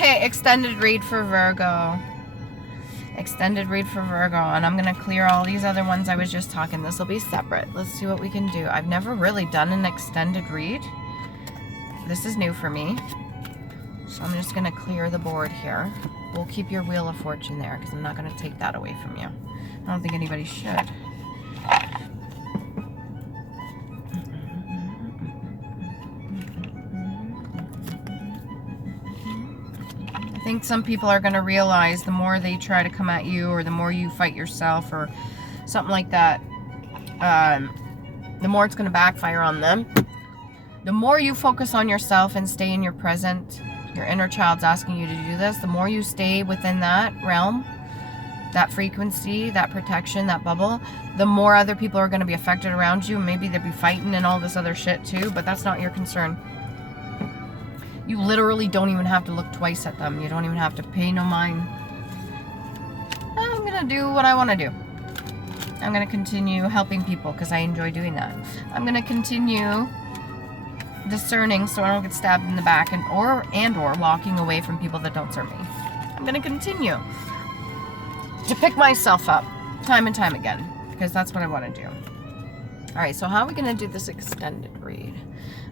Okay, extended read for Virgo. Extended read for Virgo. And I'm going to clear all these other ones I was just talking. This will be separate. Let's see what we can do. I've never really done an extended read. This is new for me. So I'm just going to clear the board here. We'll keep your Wheel of Fortune there because I'm not going to take that away from you. I don't think anybody should. I think some people are going to realize the more they try to come at you, or the more you fight yourself, or something like that, the more it's going to backfire on them. The more you focus on yourself and stay in your present, your inner child's asking you to do this, the more you stay within that realm, that frequency, that protection, that bubble, the more other people are going to be affected around you. Maybe they'll be fighting and all this other shit too, but that's not your concern. You literally don't even have to look twice at them. You don't even have to pay no mind. I'm going to do what I want to do. I'm going to continue helping people because I enjoy doing that. I'm going to continue discerning so I don't get stabbed in the back and or walking away from people that don't serve me. I'm going to continue to pick myself up time and time again because that's what I want to do. All right, so how are we going to do this extended read?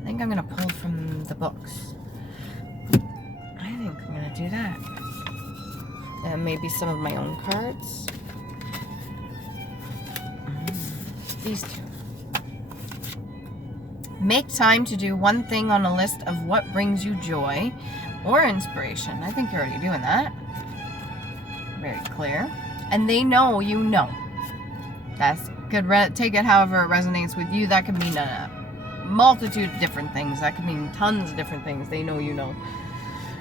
I think I'm going to pull from the books. I'm going to do that. And maybe some of my own cards. These two. Make time to do one thing on a list of what brings you joy or inspiration. I think you're already doing that. Very clear. And they know you know. That's could take it however it resonates with you. That could mean a multitude of different things. That could mean tons of different things. They know you know.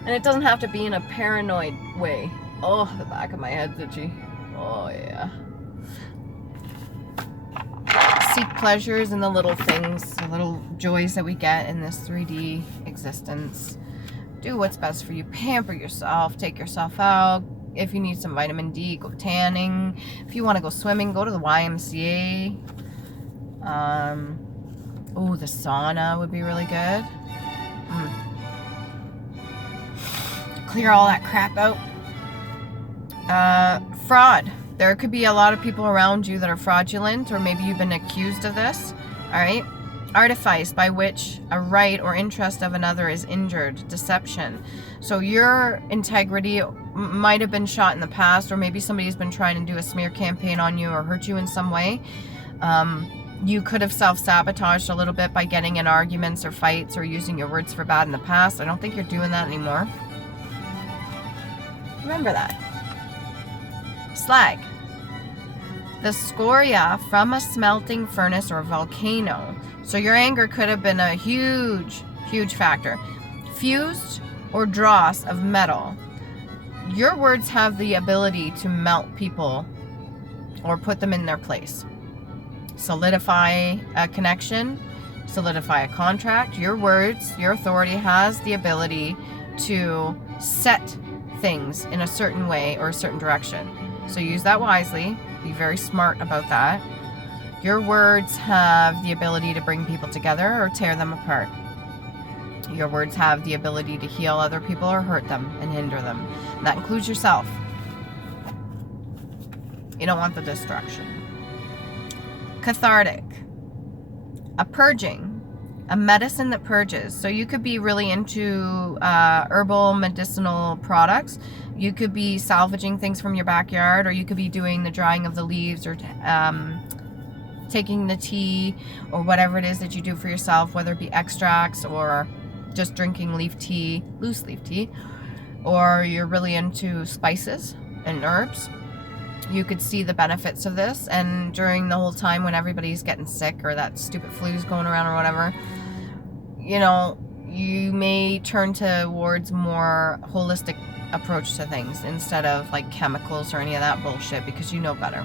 And it doesn't have to be in a paranoid way. Oh, the back of my head's itchy. Oh, yeah. Seek pleasures in the little things, the little joys that we get in this 3D existence. Do what's best for you. Pamper yourself. Take yourself out. If you need some vitamin D, go tanning. If you want to go swimming, go to the YMCA. Oh, the sauna would be really good. Clear all that crap out. Fraud. There could be a lot of people around you that are fraudulent, or maybe you've been accused of this. All right. Artifice by which a right or interest of another is injured. Deception. So your integrity might have been shot in the past, or maybe somebody's been trying to do a smear campaign on you or hurt you in some way. You could have self-sabotaged a little bit by getting in arguments or fights or using your words for bad in the past. I don't think you're doing that anymore. Remember that. Slag. The scoria from a smelting furnace or volcano. So your anger could have been a huge, huge factor. Fused or dross of metal. Your words have the ability to melt people or put them in their place. Solidify a connection, solidify a contract. Your words, your authority has the ability to set things in a certain way or a certain direction. So use that wisely. Be very smart about that. Your words have the ability to bring people together or tear them apart. Your words have the ability to heal other people or hurt them and hinder them. And that includes yourself. You don't want the destruction. Cathartic. A purging. A medicine that purges. So you could be really into herbal medicinal products. You could be salvaging things from your backyard, or you could be doing the drying of the leaves, or taking the tea, or whatever it is that you do for yourself, whether it be extracts or just drinking leaf tea, loose leaf tea, or you're really into spices and herbs. You could see the benefits of this, and during the whole time when everybody's getting sick or that stupid flu's going around or whatever, you know, you may turn towards more holistic approach to things instead of like chemicals or any of that bullshit, because you know better.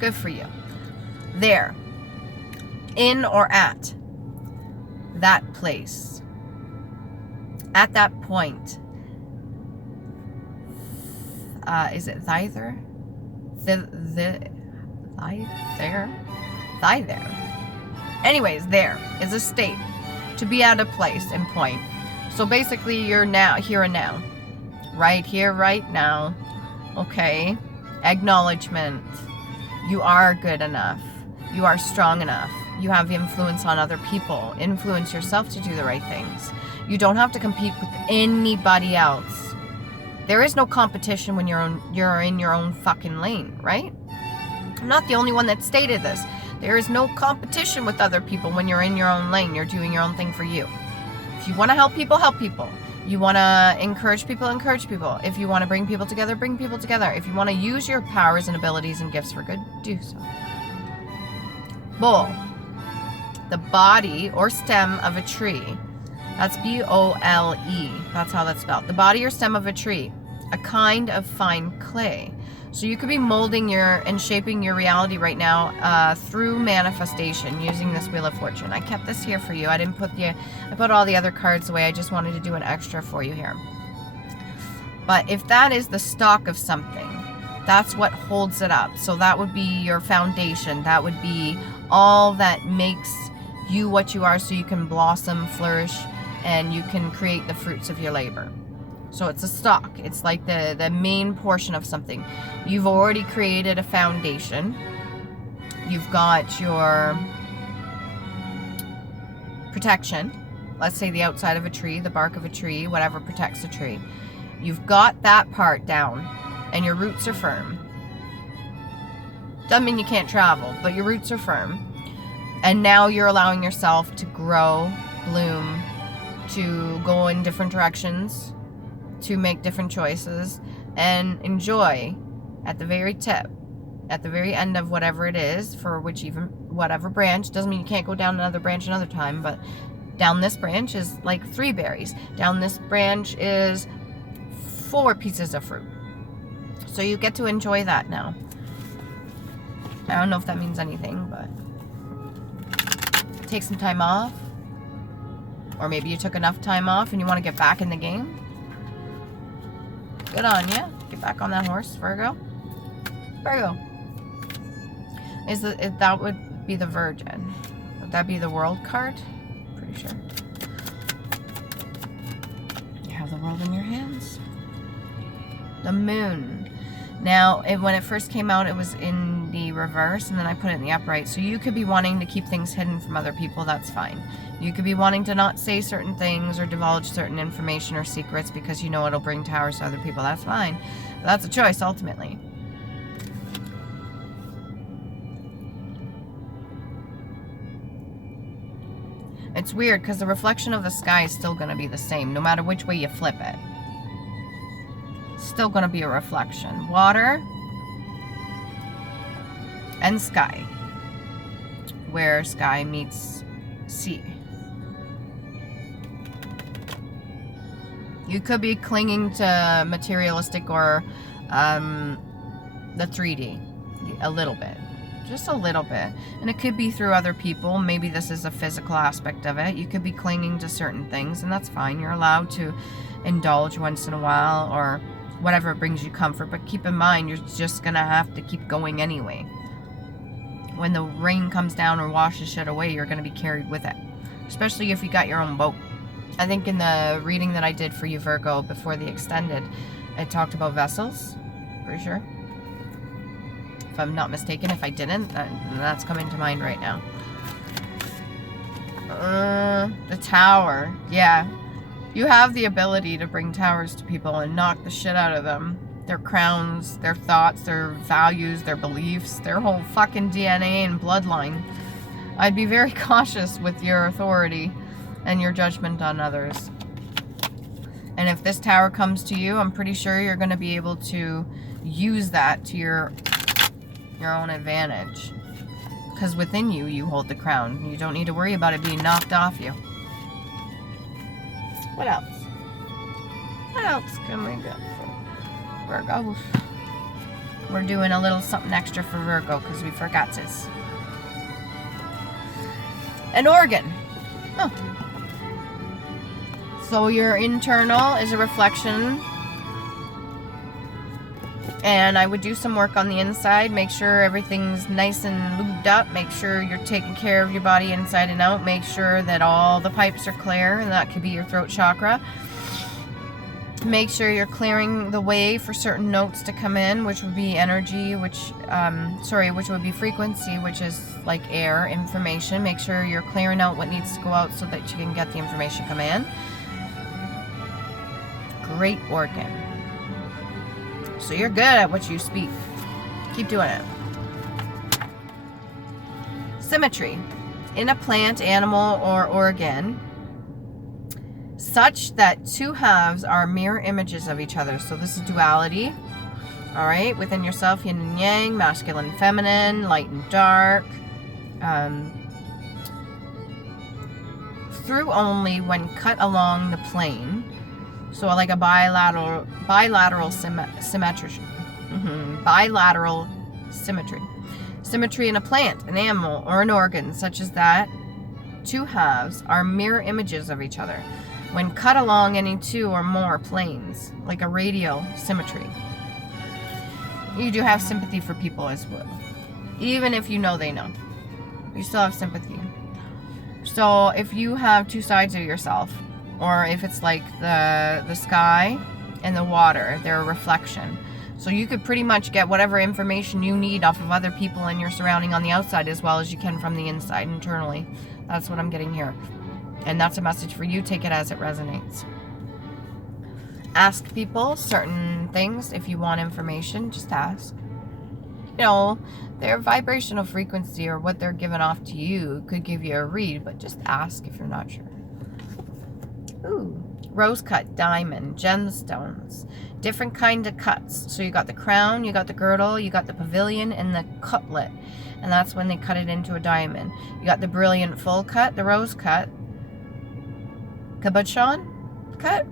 Good for you. There. In or at that place. At that point. Is it thither? Thither? Anyways, there is a state. To be at a place and point. So basically you're now, here and now. Right here, right now. Okay. Acknowledgement. You are good enough. You are strong enough. You have influence on other people. Influence yourself to do the right things. You don't have to compete with anybody else. There is no competition when you're in your own fucking lane, right? I'm not the only one that stated this. There is no competition with other people when you're in your own lane. You're doing your own thing for you. If you want to help people, help people. You want to encourage people, encourage people. If you want to bring people together, bring people together. If you want to use your powers and abilities and gifts for good, do so. Bole. The body or stem of a tree. That's B-O-L-E. That's how that's spelled. The body or stem of a tree. A kind of fine clay. So you could be molding and shaping your reality right now through manifestation using this Wheel of Fortune. I kept this here for you. I put all the other cards away. I just wanted to do an extra for you here. But if that is the stock of something, that's what holds it up. So that would be your foundation. That would be all that makes you what you are, so you can blossom, flourish, and you can create the fruits of your labor. So it's a stock. It's like the main portion of something. You've already created a foundation. You've got your protection. Let's say the outside of a tree, the bark of a tree, whatever protects a tree. You've got that part down, and your roots are firm. Doesn't mean you can't travel, but your roots are firm. And now you're allowing yourself to grow, bloom, to go in different directions, to make different choices, and enjoy at the very tip, at the very end of whatever it is, for whatever branch. Doesn't mean you can't go down another branch another time, but down this branch is like 3 berries. Down this branch is 4 pieces of fruit. So you get to enjoy that now. I don't know if that means anything, but take some time off. Or maybe you took enough time off and you want to get back in the game. Good on you. Get back on that horse, Virgo. Virgo. That would be the Virgin. Would that be the World card? Pretty sure. You have the world in your hands. The Moon. Now, when it first came out, it was in the reverse, and then I put it in the upright. So you could be wanting to keep things hidden from other people. That's fine. You could be wanting to not say certain things or divulge certain information or secrets because you know it'll bring towers to other people. That's fine. But that's a choice, ultimately. It's weird because the reflection of the sky is still going to be the same, no matter which way you flip it. Still going to be a reflection. Water and sky, where sky meets sea. You could be clinging to materialistic or the 3D a little bit, just a little bit, and it could be through other people. Maybe this is a physical aspect of it. You could be clinging to certain things, and that's fine. You're allowed to indulge once in a while or whatever brings you comfort, but keep in mind you're just gonna have to keep going anyway. When the rain comes down or washes shit away, you're gonna be carried with it, especially if you got your own boat. I think in the reading that I did for you, Virgo, before the extended, I talked about vessels, pretty sure, if I'm not mistaken. If I didn't, that's coming to mind right now. The Tower. Yeah, you have the ability to bring towers to people and knock the shit out of them. Their crowns, their thoughts, their values, their beliefs, their whole fucking DNA and bloodline. I'd be very cautious with your authority and your judgment on others. And if this tower comes to you, I'm pretty sure you're going to be able to use that to your own advantage. Because within you, you hold the crown. You don't need to worry about it being knocked off you. What else? What else can we get for Virgo? We're doing a little something extra for Virgo because we forgot this. An organ. Oh. So your internal is a reflection And I would do some work on the inside. Make sure everything's nice and lubed up. Make sure you're taking care of your body inside and out. Make sure that all the pipes are clear, and that could be your throat chakra. Make sure you're clearing the way for certain notes to come in, which would be energy, which would be frequency, which is like air, information. Make sure you're clearing out what needs to go out so that you can get the information come in. Great organ. So you're good at what you speak. Keep doing it. Symmetry. In a plant, animal, or organ, such that two halves are mirror images of each other. So this is duality. All right, within yourself, yin and yang, masculine and feminine, light and dark. Through only when cut along the plane. So like a bilateral symmetry. Bilateral symmetry. Symmetry in a plant, an animal, or an organ, such as that two halves are mirror images of each other when cut along any two or more planes, like a radial symmetry. You do have sympathy for people as well. Even if you know they know. You still have sympathy. So if you have two sides of yourself, or if it's like the sky and the water, they're a reflection. So you could pretty much get whatever information you need off of other people and your surrounding on the outside as well as you can from the inside, internally. That's what I'm getting here. And that's a message for you. Take it as it resonates. Ask people certain things. If you want information, just ask. You know, their vibrational frequency or what they're giving off to you could give you a read, but just ask if you're not sure. Ooh, rose cut, diamond, gemstones, different kind of cuts. So you got the crown, you got the girdle, you got the pavilion, and the cutlet. And that's when they cut it into a diamond. You got the brilliant full cut, the rose cut, cabochon cut,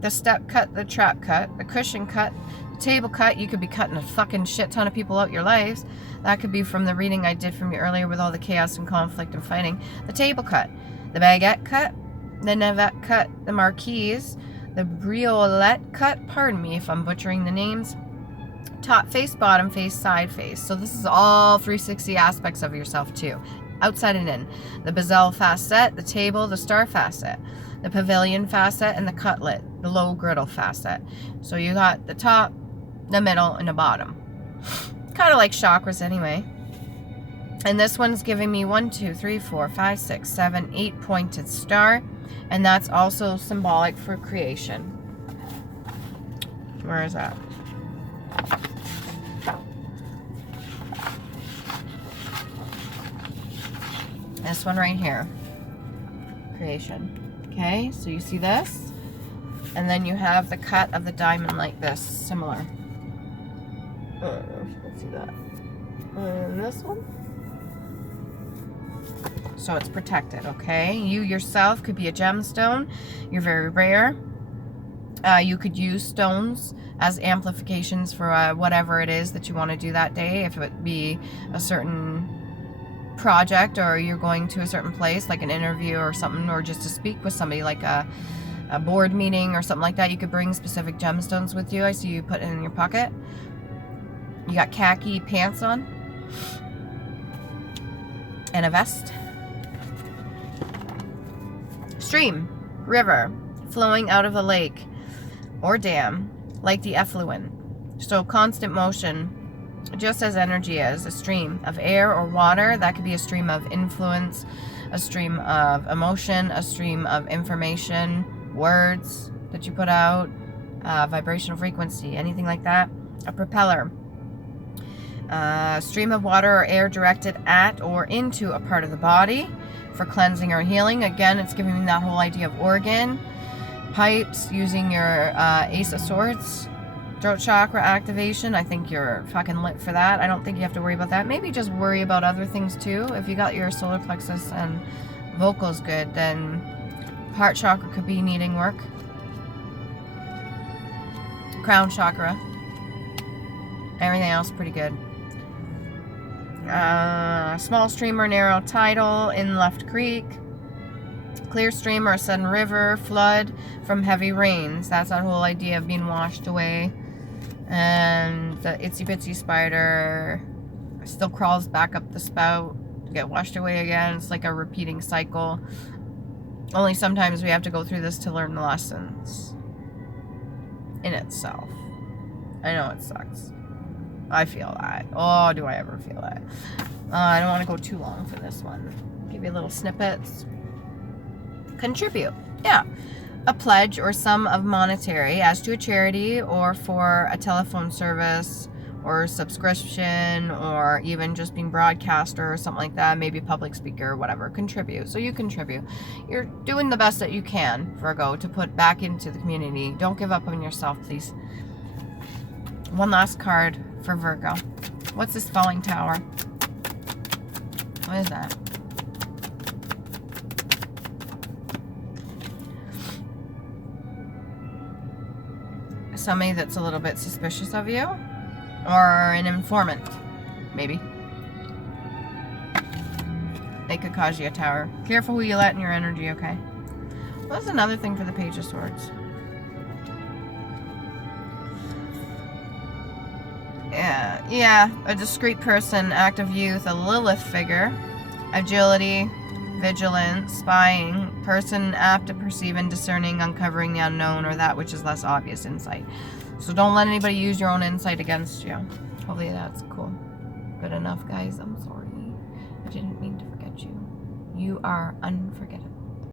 the step cut, the trap cut, the cushion cut, the table cut. You could be cutting a fucking shit ton of people out your lives. That could be from the reading I did from you earlier with all the chaos and conflict and fighting. The table cut, the baguette cut, the navette cut, the marquise, the briolette cut, pardon me if I'm butchering the names, top face, bottom face, side face. So this is all 360 aspects of yourself too, outside and in. The bezel facet, the table, the star facet, the pavilion facet, and the cutlet, the low griddle facet. So you got the top, the middle, and the bottom. Kind of like chakras anyway. And this one's giving me 1, 2, 3, 4, 5, 6, 7, 8 pointed star. And that's also symbolic for creation. Where is that? This one right here. Creation. Okay, so you see this? And then you have the cut of the diamond like this, similar. Let's see that. And this one? So it's protected, okay? You yourself could be a gemstone. You're very rare. You could use stones as amplifications for whatever it is that you want to do that day. If it would be a certain project, or you're going to a certain place, like an interview or something, or just to speak with somebody, like a board meeting or something like that, you could bring specific gemstones with you. I see you put it in your pocket. You got khaki pants on. And a vest. Stream, river, flowing out of a lake or dam, like the effluent. So constant motion, just as energy is. A stream of air or water, that could be a stream of influence, a stream of emotion, a stream of information, words that you put out, vibrational frequency, anything like that. A propeller. Stream of water or air directed at or into a part of the body for cleansing or healing. Again, it's giving me that whole idea of organ. Pipes, using your Ace of Swords, throat chakra activation. I think you're fucking lit for that. I don't think you have to worry about that. Maybe just worry about other things too. If you got your solar plexus and vocals good, then heart chakra could be needing work. Crown chakra. Everything else pretty good. Small stream or narrow tidal in left creek. Clear stream or a sudden river, flood from heavy rains. That's that whole idea of being washed away. And the itsy bitsy spider still crawls back up the spout to get washed away again. It's like a repeating cycle. Only sometimes we have to go through this to learn the lessons in itself. I know it sucks. I feel that. Oh, do I ever feel that? I don't want to go too long for this one. Give you little snippets. Contribute. Yeah. A pledge or sum of monetary as to a charity or for a telephone service or subscription or even just being broadcaster or something like that, maybe public speaker or whatever. Contribute. So you contribute. You're doing the best that you can, Virgo, to put back into the community. Don't give up on yourself, please. One last card for Virgo. What's this falling tower? What is that? Somebody that's a little bit suspicious of you, or an informant, maybe. They could cause you a tower. Careful who you let in your energy, okay? What's another thing for the Page of Swords? Yeah, a discreet person, active youth, a Lilith figure, agility, vigilance, spying, person apt to perceive and discerning, uncovering the unknown or that which is less obvious insight. So don't let anybody use your own insight against you. Hopefully that's cool. Good enough, guys. I'm sorry. I didn't mean to forget you. You are unforgettable.